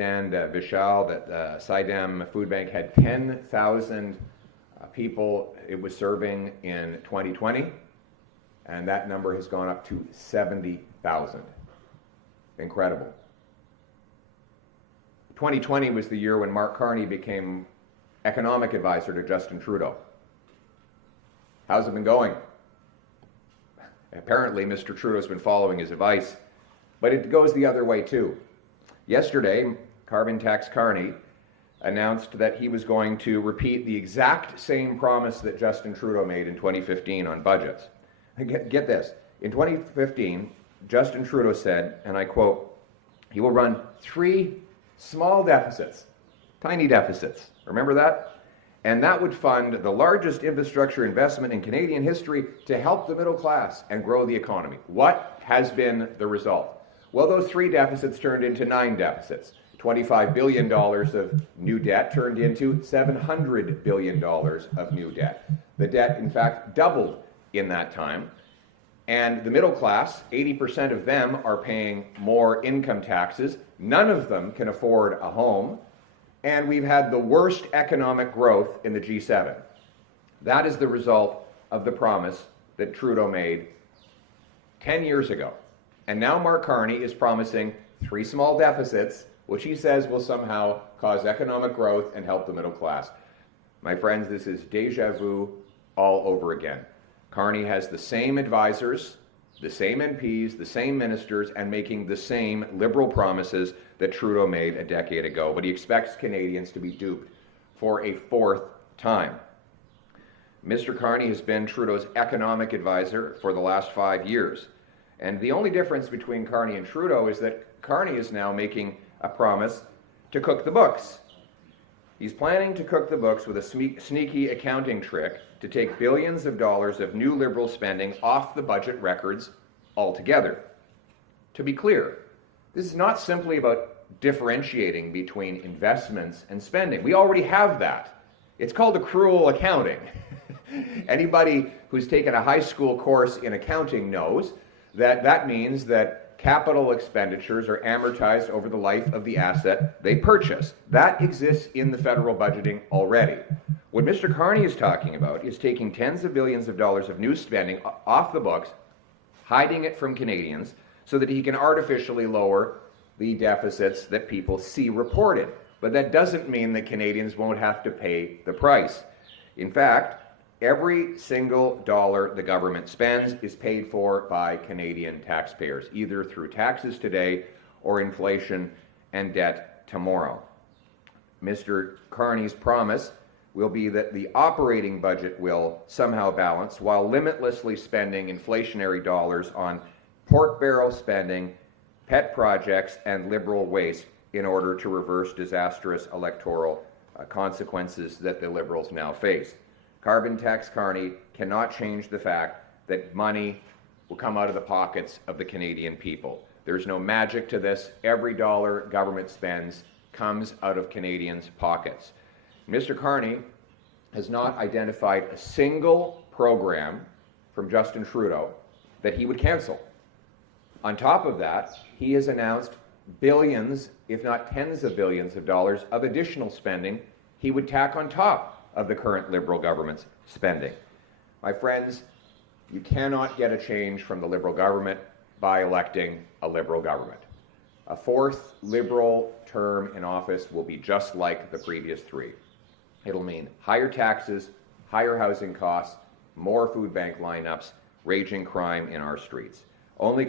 understand, Vishal, that Saidam Food Bank had 10,000 people it was serving in 2020, and that number has gone up to 70,000. Incredible. 2020 was the year when Mark Carney became economic advisor to Justin Trudeau. How's it been going? Apparently, Mr. Trudeau's been following his advice, but it goes the other way too. Yesterday, Carbon Tax Carney announced that he was going to repeat the exact same promise that Justin Trudeau made in 2015 on budgets. Get this. In 2015, Justin Trudeau said, and I quote, he will run 3 small deficits, tiny deficits. Remember that? And that would fund the largest infrastructure investment in Canadian history to help the middle class and grow the economy. What has been the result? Well, those 3 deficits turned into 9 deficits. $25 billion of new debt turned into $700 billion of new debt. The debt, in fact, doubled in that time. And the middle class, 80% of them are paying more income taxes. None of them can afford a home. And we've had the worst economic growth in the G7. That is the result of the promise that Trudeau made 10 years ago. And now Mark Carney is promising 3 small deficits, which he says will somehow cause economic growth and help the middle class. My friends, this is déjà vu all over again. Carney has the same advisors, the same MPs, the same ministers, and making the same liberal promises that Trudeau made a decade ago, but he expects Canadians to be duped for a 4th time. Mr. Carney has been Trudeau's economic advisor for the last 5 years, and the only difference between Carney and Trudeau is that Carney is now making a promise to cook the books. He's planning to cook the books with a sneaky accounting trick to take billions of dollars of new Liberal spending off the budget records altogether. To be clear, this is not simply about differentiating between investments and spending. We already have that. It's called accrual accounting. Anybody who's taken a high school course in accounting knows that that means that capital expenditures are amortized over the life of the asset they purchase. That exists in the federal budgeting already. What Mr. Carney is talking about is taking tens of billions of dollars of new spending off the books, hiding it from Canadians, so that he can artificially lower the deficits that people see reported. But that doesn't mean that Canadians won't have to pay the price. In fact, every single dollar the government spends is paid for by Canadian taxpayers, either through taxes today or inflation and debt tomorrow. Mr. Carney's promise will be that the operating budget will somehow balance while limitlessly spending inflationary dollars on pork barrel spending, pet projects, and Liberal waste in order to reverse disastrous electoral consequences that the Liberals now face. Carbon Tax Carney cannot change the fact that money will come out of the pockets of the Canadian people. There's no magic to this. Every dollar government spends comes out of Canadians' pockets. Mr. Carney has not identified a single program from Justin Trudeau that he would cancel. On top of that, he has announced billions, if not tens of billions of dollars of additional spending he would tack on top of the current Liberal government's spending. My friends, you cannot get a change from the Liberal government by electing a Liberal government. A 4th Liberal term in office will be just like the previous 3. It'll mean higher taxes, higher housing costs, more food bank lineups, raging crime in our streets. Only